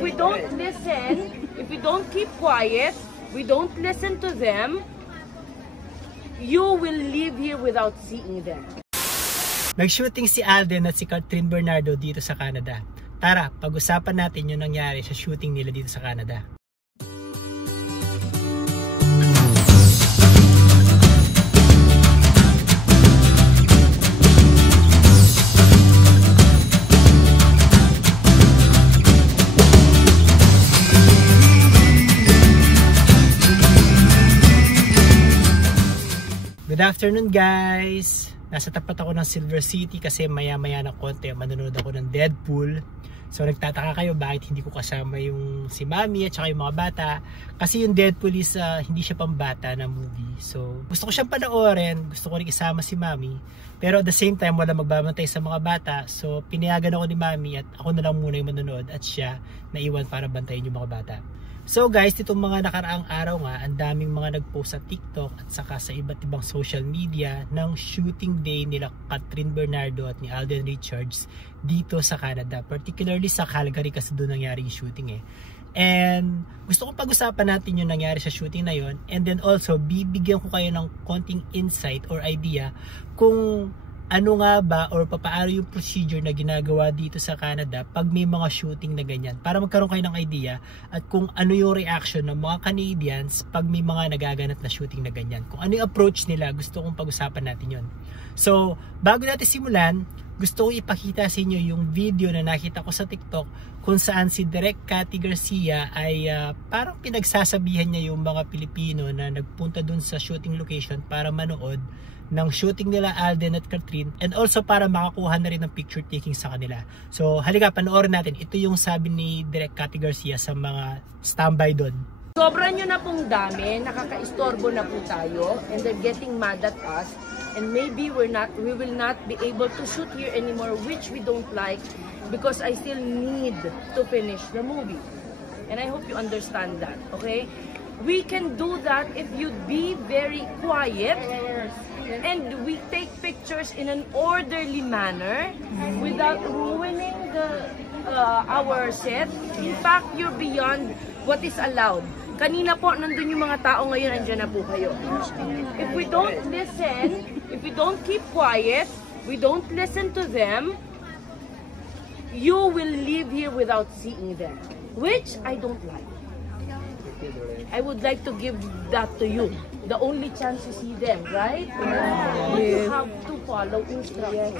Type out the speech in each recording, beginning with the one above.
we don't listen, if we don't keep quiet, we don't listen to them, you will leave here without seeing them. Nag-shooting si Alden at si Catherine Bernardo dito sa Canada. Tara, pag-usapan natin yung nangyari sa shooting nila dito sa Canada. Good afternoon guys! Nasa tapat ako ng Silver City kasi maya-maya ng konti manonood ako ng Deadpool. So nagtataka kayo bakit hindi ko kasama yung si Mami at saka yung mga bata. Kasi yung Deadpool is hindi siya pambata na movie. So gusto ko siyang panoorin, gusto ko rin isama si Mami. Pero at the same time wala magbabantay sa mga bata. So pinayagan ako ni Mami at ako na lang muna yung manonood at siya naiwan para bantayin yung mga bata. So guys, itong mga nakaraang araw nga, ang daming mga nag-post sa TikTok at saka sa iba't ibang social media ng shooting day nila Catherine Bernardo at ni Alden Richards dito sa Canada. Particularly sa Calgary kasi doon nangyari yung shooting eh. And gusto kong pag-usapan natin yung nangyari sa shooting na yon. And then also, bibigyan ko kayo ng konting insight or idea kung ano nga ba or papaano yung procedure na ginagawa dito sa Canada pag may mga shooting na ganyan, para magkaroon kayo ng idea at kung ano yung reaction ng mga Canadians pag may mga nagaganap na shooting na ganyan, kung ano yung approach nila. Gusto kong pag-usapan natin yon. So bago natin simulan, gusto kong ipakita sa inyo yung video na nakita ko sa TikTok kung saan si Direk Cathy Garcia ay parang pinagsasabihan niya yung mga Pilipino na nagpunta dun sa shooting location para manood ng shooting nila Alden at Catherine, and also para makakuha na rin ng picture taking sa kanila. So halika, panoorin natin. Ito yung sabi ni Direk Cathy Garcia sa mga standby doon. Sobra nyo na pong dami, nakaka-istorbo na po tayo, and they're getting mad at us, and maybe we will not be able to shoot here anymore, which we don't like, because I still need to finish the movie. And I hope you understand that, okay? We can do that if you'd be very quiet and we take pictures in an orderly manner without ruining our set. In fact, you're beyond what is allowed. Kanina po, nandun yung mga tao, ngayon andyan na po kayo. If we don't listen, if we don't keep quiet, we don't listen to them, you will leave here without seeing them, which I don't like. I would like to give that to you. The only chance to see them, right? But you have to follow instructions.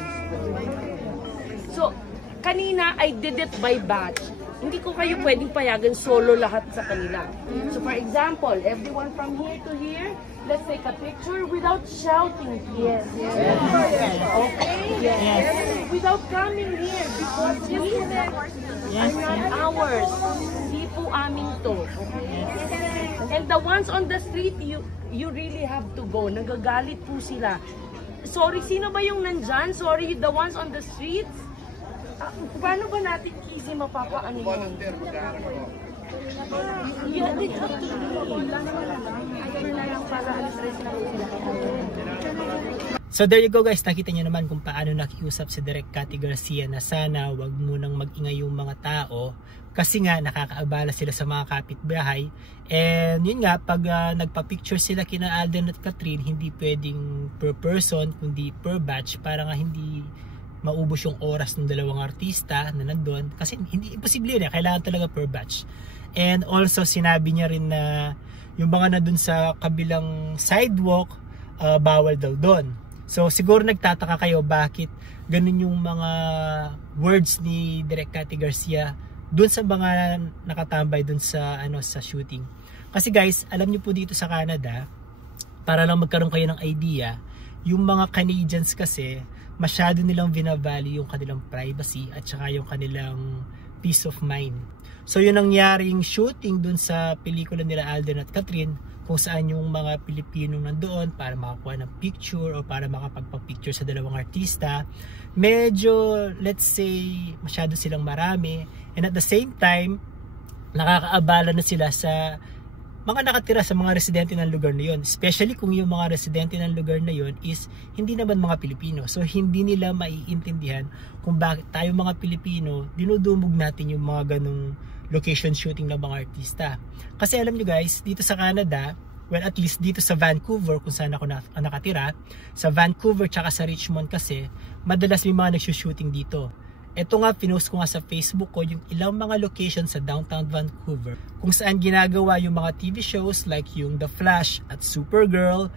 So, kanina I did it by batch. Hindi ko kayo pwedeng payagan solo lahat sa kanila. So for example, everyone from here to here, let's take a picture without shouting. Yes. Okay? Yes. Without coming here because this are not ours. Hindi po amin to. And the ones on the street, you really have to go. Nagagalit po sila. Sorry, sino ba yung nandyan? Sorry, the ones on the streets? Paano ba natin kasi mapapaano yun? So there you go guys, nakita nyo naman kung paano nakiusap si Direk Cathy Garcia na sana wag munang mag-ingay yung mga tao kasi nga nakakaabala sila sa mga kapitbahay. And yun nga, pag nagpa-picture sila kina Alden at Catherine, hindi pwedeng per person kundi per batch para nga hindi maubos yung oras ng dalawang artista na nandun, kasi hindi imposible yun, kailangan talaga per batch. And also sinabi niya rin na yung mga nandun sa kabilang sidewalk, bawal daw doon. So siguro nagtataka kayo bakit ganun yung mga words ni Direk Cathy Garcia doon sa mga nakatambay doon sa sa shooting. Kasi guys, alam niyo po dito sa Canada, para lang magkaroon kayo ng idea, yung mga Canadians kasi masyado nilang binavalue yung kanilang privacy at saka yung kanilang peace of mind. So yun nangyaring shooting doon sa pelikula nila Alden at Catherine, kung saan yung mga Pilipino nandoon para makakuha ng picture o para makapagpa-picture sa dalawang artista, medyo, let's say, masyado silang marami, and at the same time nakakaabala na sila sa mga nakatira sa mga residente ng lugar na yon, especially kung yung mga residente ng lugar na yon is hindi naman mga Pilipino. So hindi nila maiintindihan kung bakit tayo mga Pilipino dinudumog natin yung mga ganong location shooting ng mga artista. Kasi alam nyo guys, dito sa Canada, well at least dito sa Vancouver kung saan ako nakatira, sa Vancouver tsaka sa Richmond kasi, madalas may mga nagsushooting dito. Ito nga, pinost ko nga sa Facebook ko yung ilang mga location sa downtown Vancouver kung saan ginagawa yung mga TV shows like yung The Flash at Supergirl.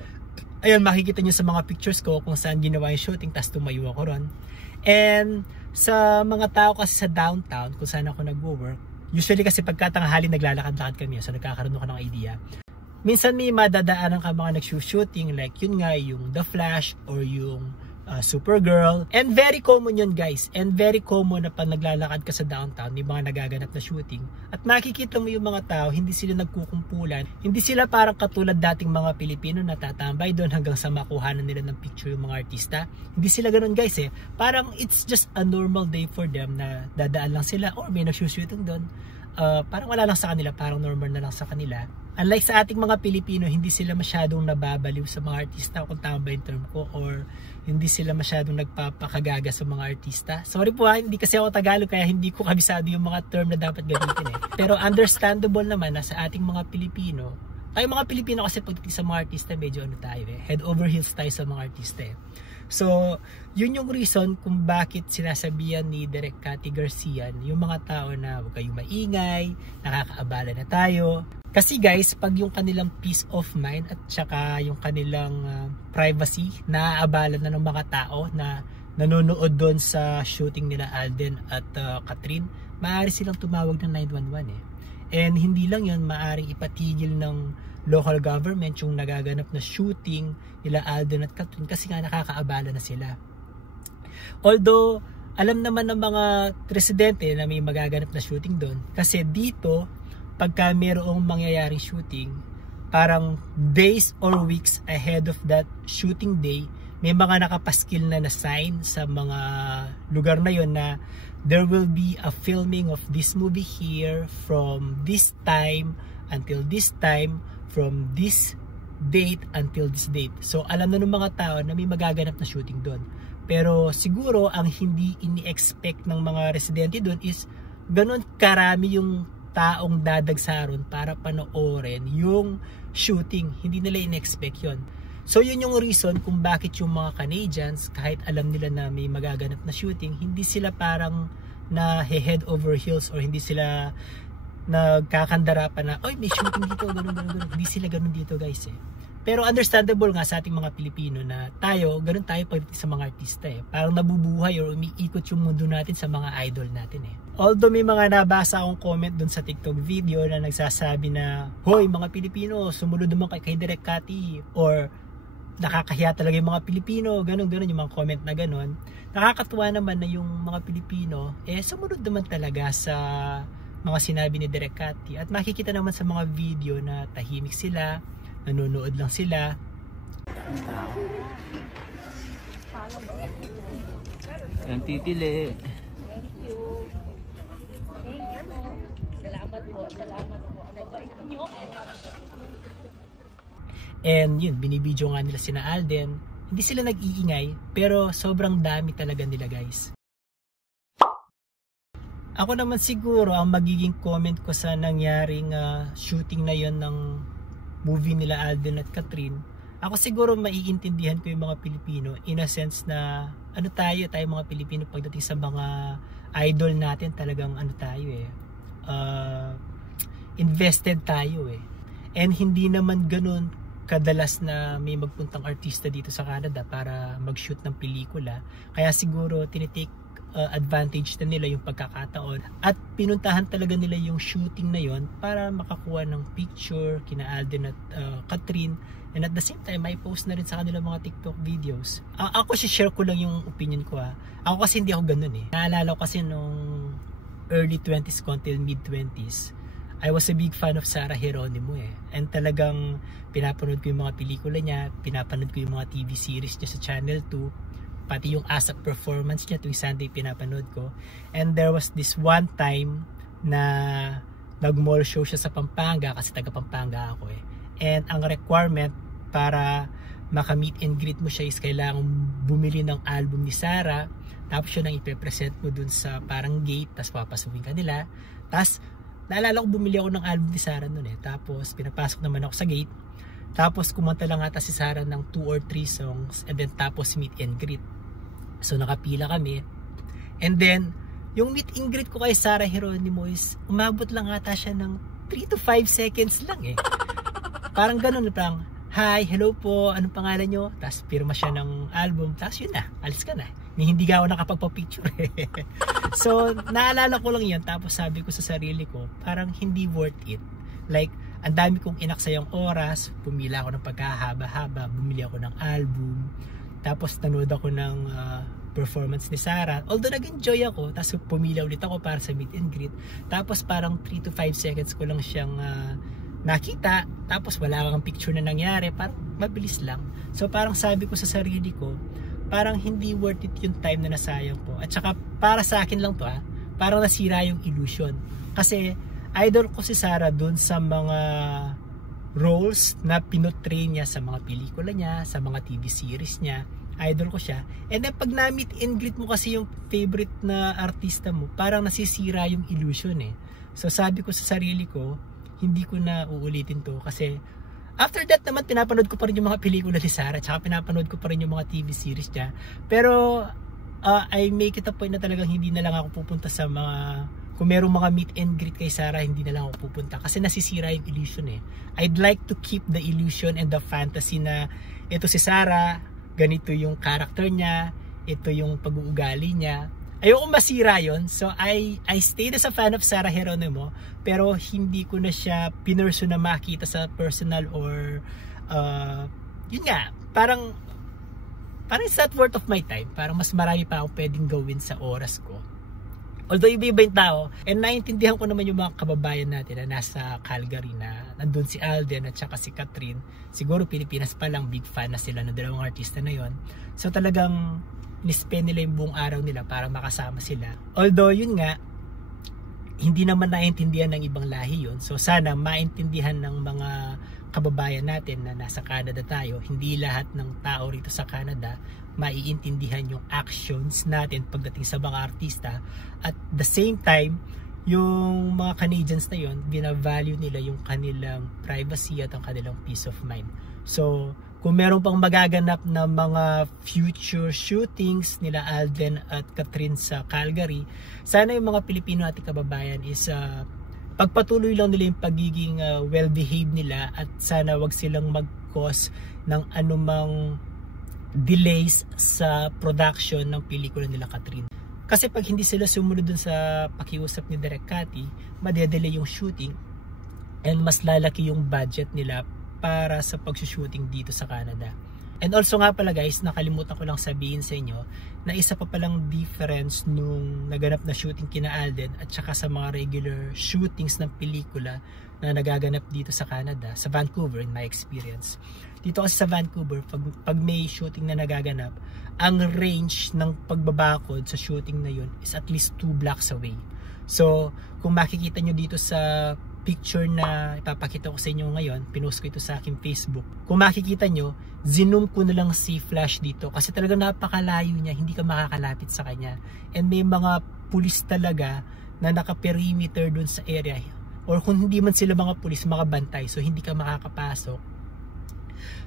Ayun, makikita nyo sa mga pictures ko kung saan ginawa yung shooting, tas tumayo ako ron. And sa mga tao kasi sa downtown kung saan ako nag-work, usually kasi pagkatanghali naglalakad-lakad kami, so nagkakaroon ako ng idea. Minsan may madadaanan ka mga nag-shooting like yun nga, yung The Flash or yung Supergirl. And very common yun guys. And very common na pag naglalakad ka sa downtown, may mga nagaganap na shooting. At makikita mo yung mga tao, hindi sila nagkukumpulan. Hindi sila parang katulad dating mga Pilipino na tatambay doon hanggang sa makuhanan nila ng picture yung mga artista. Hindi sila ganun guys eh. Parang it's just a normal day for them na dadaan lang sila or may nag-shooting doon. Parang wala lang sa kanila, parang normal na lang sa kanila. Unlike sa ating mga Pilipino, hindi sila masyadong nababaliw sa mga artista kung tama ba yung term ko, or hindi sila masyadong nagpapakagaga sa mga artista. Sorry po ha, hindi kasi ako Tagalog kaya hindi ko kabisado yung mga term na dapat gamitin eh. Pero understandable naman na sa ating mga Pilipino, ay mga Pilipino kasi pagdating sa mga artista medyo ano tayo eh, head over heels tayo sa mga artista eh. So, yun yung reason kung bakit sinasabihan ni Direk Cathy Garcia yung mga tao na huwag kayong maingay, nakakaabala na tayo. Kasi guys, pag yung kanilang peace of mind at saka yung kanilang privacy naaabala na ng mga tao na nanonood doon sa shooting nila Alden at Catherine, maaari silang tumawag ng 911 eh. And hindi lang yun, maaaring ipatigil ng local government yung nagaganap na shooting nila Alden at Catherine kasi nga nakakaabala na sila. Although, alam naman ng mga residente na may magaganap na shooting doon kasi dito, pagka mayroong mangyayaring shooting, parang days or weeks ahead of that shooting day, may mga nakapaskil na sign sa mga lugar na yon na there will be a filming of this movie here from this time until this time, from this date until this date. So alam na ng mga tao na may magaganap na shooting doon. Pero siguro ang hindi ini-expect ng mga residente doon is ganun karami yung taong dadagsaron para panoorin yung shooting. Hindi nila in-expect yun. So yun yung reason kung bakit yung mga Canadians, kahit alam nila na may magaganap na shooting, hindi sila parang na head over heels or hindi sila nagkakandara pa na, oy may shooting dito, ganun. Hindi sila ganun dito guys eh. Pero understandable nga sa ating mga Pilipino na ganun tayo pagdating sa mga artista eh. Parang nabubuhay or umiikot yung mundo natin sa mga idol natin eh. Although may mga nabasa akong comment dun sa TikTok video na nagsasabi na, hoy mga Pilipino, sumunod naman kay Direk Cathy, or nakakahiya talaga yung mga Pilipino, ganun yung mga comment na ganun. Nakakatuwa naman na yung mga Pilipino, sumunod naman talaga sa mga sinabi ni Direk Cathy. At makikita naman sa mga video na tahimik sila, nanonood lang sila. Ang titili. And yun, binibidyo nga nila sina Alden. Hindi sila nag-iingay, pero sobrang dami talaga nila guys. Ako naman siguro, ang magiging comment ko sa nangyaring shooting na yon ng movie nila Alden at Catherine, ako siguro maiintindihan ko yung mga Pilipino in a sense na ano tayo mga Pilipino pagdating sa mga idol natin, talagang ano tayo invested tayo eh. And hindi naman ganun kadalas na may magpuntang artista dito sa Canada para mag-shoot ng pelikula. Kaya siguro tinitake advantage na nila yung pagkakataon at pinuntahan talaga nila yung shooting na yon para makakuha ng picture kina Alden at Catherine, and at the same time may post na rin sa kanila mga TikTok videos. Ako share ko lang yung opinion ko Ako kasi hindi ako ganun eh. Naalala ko kasi nung early 20s ko until mid 20s, I was a big fan of Sarah Geronimo eh. And talagang pinapanood ko yung mga pelikula niya, pinapanood ko yung mga TV series niya sa Channel 2, pati yung ASAP performance niya tuwing Sunday pinapanood ko. And there was this one time na nag-mall show siya sa Pampanga kasi taga Pampanga ako eh. And ang requirement para maka-meet and greet mo siya is kailangan bumili ng album ni Sarah, tapos yun ang ipe-present mo dun sa parang gate, tapos papasukin ka nila. Tapos naalala ko bumili ako ng album ni Sarah noon eh. Tapos pinapasok naman ako sa gate. Tapos kumanta lang ata si Sarah ng 2 or 3 songs and then tapos meet and greet. So nakapila kami. And then yung meet and greet ko kay Sarah Geronimo is umabot lang ata siya ng 3 to 5 seconds lang eh. Parang ganun lang. Hi, hello po, anong pangalan nyo? Tapos pirma siya ng album, tapos yun na, alis ka na. Hindi ka ako nakapagpa-picture eh. So, naalala ko lang yan, tapos sabi ko sa sarili ko, parang hindi worth it. Like, ang dami kong inaksayang oras, pumila ako ng pagkahaba-haba, bumili ako ng album, tapos nanood ako ng performance ni Sarah. Although nag-enjoy ako, tapos pumila ulit ako para sa meet and greet, tapos parang 3 to 5 seconds ko lang siyang nakita, tapos wala kang picture na nangyari, parang mabilis lang. So parang sabi ko sa sarili ko, parang hindi worth it yung time na nasayang ko. At saka para sa akin lang to parang nasira yung illusion. Kasi idol ko si Sarah dun sa mga roles na pinotray niya sa mga pelikula niya, sa mga TV series niya. Idol ko siya. And then pag na-meet and greet mo kasi yung favorite na artista mo, parang nasisira yung illusion eh. So sabi ko sa sarili ko, hindi ko na uulitin to kasi after that naman pinapanood ko pa rin yung mga pelikula ni Sarah, tsaka pinapanood ko pa rin yung mga TV series niya. Pero I make it a point na talagang hindi na lang ako pupunta sa mga, kung merong mga meet and greet kay Sarah, hindi na lang ako pupunta kasi nasisira yung illusion eh. I'd like to keep the illusion and the fantasy na ito si Sarah, ganito yung character niya, ito yung pag-uugali niya. Ayoko masira yon. So I stayed as a fan of Sarah Geronimo, pero hindi ko na siya pinurso na makita sa personal or yun nga, parang it's not worth of my time. Parang mas marami pa ako pwedeng gawin sa oras ko. Although iba-iba yung tao, and naiintindihan ko naman yung mga kababayan natin na nasa Calgary na nandun si Alden at saka si Catherine. Siguro Pilipinas pa lang, big fan na sila ng dalawang artista na yon. So talagang ni-spend nila yung buong araw nila para makasama sila. Although yun nga, hindi naman naiintindihan ng ibang lahi yun. So sana maintindihan ng mga kababayan natin na nasa Canada tayo. Hindi lahat ng tao rito sa Canada maiintindihan yung actions natin pagdating sa mga artista. At the same time, yung mga Canadians na yun, binavalue nila yung kanilang privacy at ang kanilang peace of mind. So kung meron pang magaganap na mga future shootings nila Alden at Catherine sa Calgary, sana yung mga Pilipino ating kababayan is pagpatuloy lang nila yung pagiging well-behaved nila at sana wag silang mag-cause ng anumang delays sa production ng pelikula nila Catherine. Kasi pag hindi sila sumunod dun sa pakiusap ni Direk Cathy, madedelay yung shooting and mas lalaki yung budget nila para sa pag-shooting dito sa Canada. And also nga pala guys, nakalimutan ko lang sabihin sa inyo na isa pa palang difference nung naganap na shooting kina Alden at saka sa mga regular shootings ng pelikula na nagaganap dito sa Canada, sa Vancouver in my experience. Dito kasi sa Vancouver, pag may shooting na nagaganap, ang range ng pagbabakod sa shooting na yun is at least 2 blocks away. So, kung makikita nyo dito sa picture na ipapakita ko sa inyo ngayon, pinost ko ito sa aking Facebook. Kung makikita nyo, zoom ko na lang si Flash dito kasi talaga napakalayo niya, hindi ka makakalapit sa kanya. And may mga pulis talaga na naka-perimeter dun sa area. Or kung hindi man sila mga pulis, mga bantay, so hindi ka makakapasok.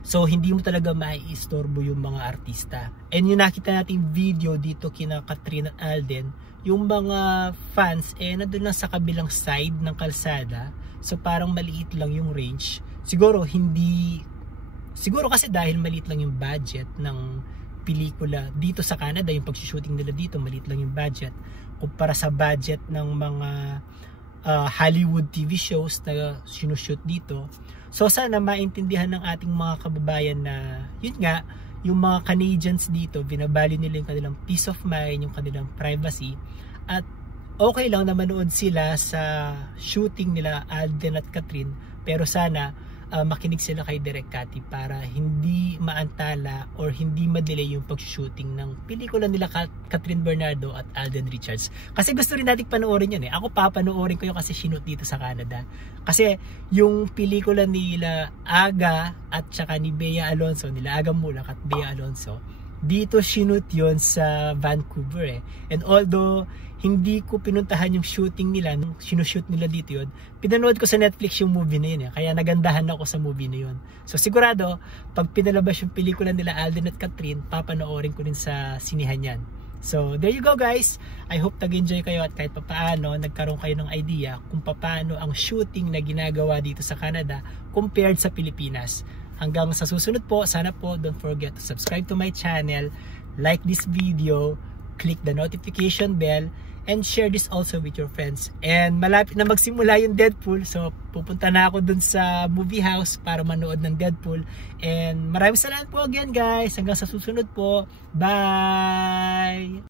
So hindi mo talaga maiistorbo yung mga artista. And yung nakita nating video dito kina Catherine at Alden, yung mga fans nandun lang sa kabilang side ng kalsada. So parang maliit lang yung range. Siguro kasi dahil maliit lang yung budget ng pelikula dito sa Canada, yung pag-shooting nila dito maliit lang yung budget kumpara sa budget ng mga Hollywood TV shows na sinushoot dito. So sana maintindihan ng ating mga kababayan na yun nga, yung mga Canadians dito, binavalue nila yung kanilang peace of mind, yung kanilang privacy, at okay lang na manood sila sa shooting nila Alden at Catherine, pero sana makinig sila kay Direk Cathy para hindi maantala or hindi madelay yung pag-shooting ng pelikula nila Catherine Bernardo at Alden Richards. Kasi gusto rin natin panoorin yun eh. Ako papanoorin ko yun kasi shoot dito sa Canada. Kasi yung pelikula nila Aga at saka ni Bea Alonzo, nila Aga Mulak at Bea Alonzo, dito shoot yun sa Vancouver eh. And although hindi ko pinuntahan yung shooting nila, nung sinushoot nila dito yun, pinanood ko sa Netflix yung movie na yun eh. Kaya nagandahan ako sa movie na yun. So sigurado, pag pinalabas yung pelikula nila Alden at Catherine, papanoorin ko rin sa sinihan yan. So there you go guys. I hope nag-enjoy kayo at kahit papaano nagkaroon kayo ng idea kung paano ang shooting na ginagawa dito sa Canada compared sa Pilipinas. Hanggang sa susunod po, sana po don't forget to subscribe to my channel, like this video, click the notification bell, and share this also with your friends. And malapit na magsimula yung Deadpool, so pupunta na ako dun sa movie house para manood ng Deadpool. And maraming salamat po again guys. Hanggang sa susunod po. Bye!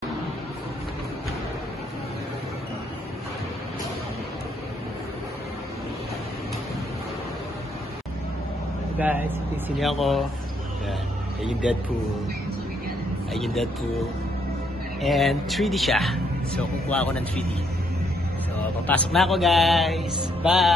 Guys, tingnan niyo ako. Ayun yung Deadpool. Ayun yung Deadpool. And 3D siya. So, kukuha ako ng 3D. So, papasok na ako guys. Bye!